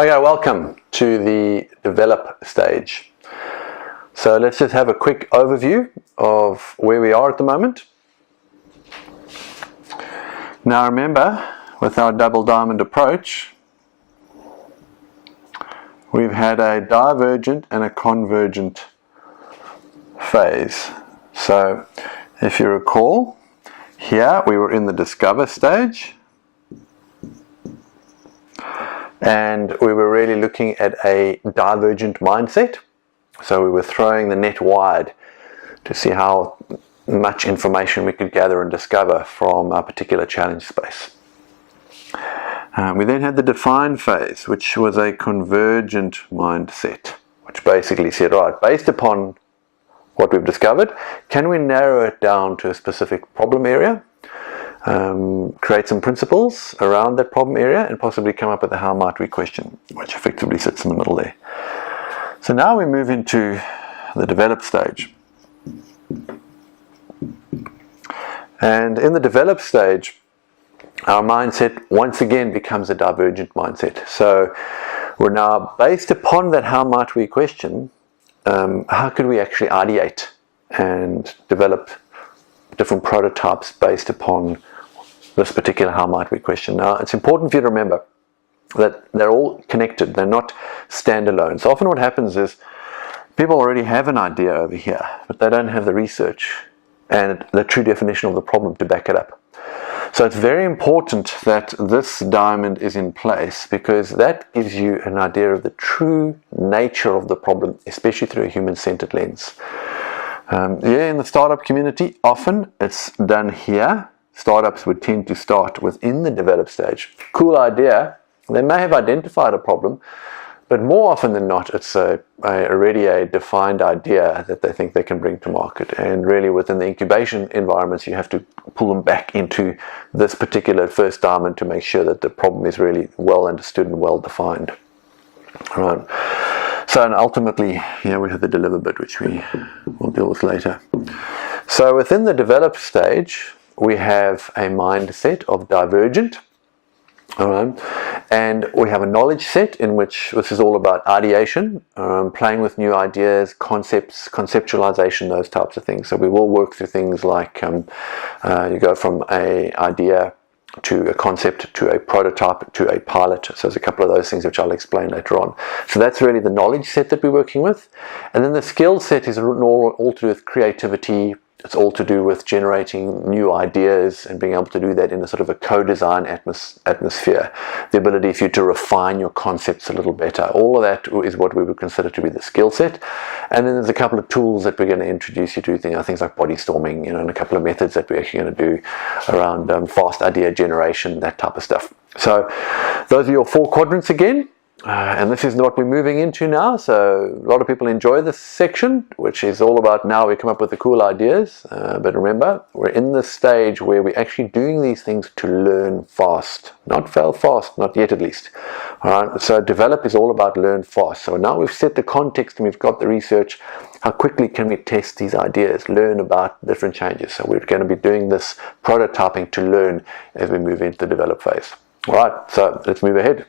Okay, welcome to the develop stage. So let's just have a quick overview of where we are at the moment. Now remember, with our double diamond approach, we've had a divergent and a convergent phase. So if you recall, here we were in the discover stage, and we were really looking at a divergent mindset. So we were throwing the net wide to see how much information we could gather and discover from a particular challenge space. We then had the define phase, which was a convergent mindset, which basically said, right, based upon what we've discovered, can we narrow it down to a specific problem area, create some principles around that problem area, and possibly come up with a how might we question, which effectively sits in the middle there. So now we move into the develop stage. And in the develop stage, our mindset once again becomes a divergent mindset. So we're now, based upon that how might we question, how could we actually ideate and develop different prototypes based upon this particular how might we question. Now it's important for you to remember that they're all connected, they're not standalone. So often what happens is people already have an idea over here, but they don't have the research and the true definition of the problem to back it up. So it's very important that this diamond is in place, because that gives you an idea of the true nature of the problem, especially through a human-centered lens. In the startup community, often it's done here. Startups would tend to start within the develop stage. Cool idea. They may have identified a problem, but more often than not, it's already a defined idea that they think they can bring to market. And really within the incubation environments, you have to pull them back into this particular first diamond to make sure that the problem is really well understood and well defined. All right. So and ultimately, we have the deliver bit, which we will deal with later. So within the develop stage, we have a mindset of divergent. All right. And we have a knowledge set in which this is all about ideation, playing with new ideas, concepts, conceptualization, those types of things. So we will work through things like you go from an idea to a concept to a prototype to a pilot. So there's a couple of those things which I'll explain later on. So that's really the knowledge set that we're working with. And then the skill set is all to do with creativity. It's all to do with generating new ideas and being able to do that in a sort of a co-design atmosphere. The ability for you to refine your concepts a little better. All of that is what we would consider to be the skill set. And then there's a couple of tools that we're going to introduce you to, things like body storming, and a couple of methods that we're actually going to do around fast idea generation, that type of stuff. So those are your 4 quadrants again. And this is what we're moving into now. So a lot of people enjoy this section, which is all about now we come up with the cool ideas. But remember, we're in the stage where we're actually doing these things to learn fast, not fail fast, not yet at least. All right. So develop is all about learn fast. So now we've set the context and we've got the research. How quickly can we test these ideas, learn about different changes? So we're going to be doing this prototyping to learn as we move into the develop phase. All right. So let's move ahead.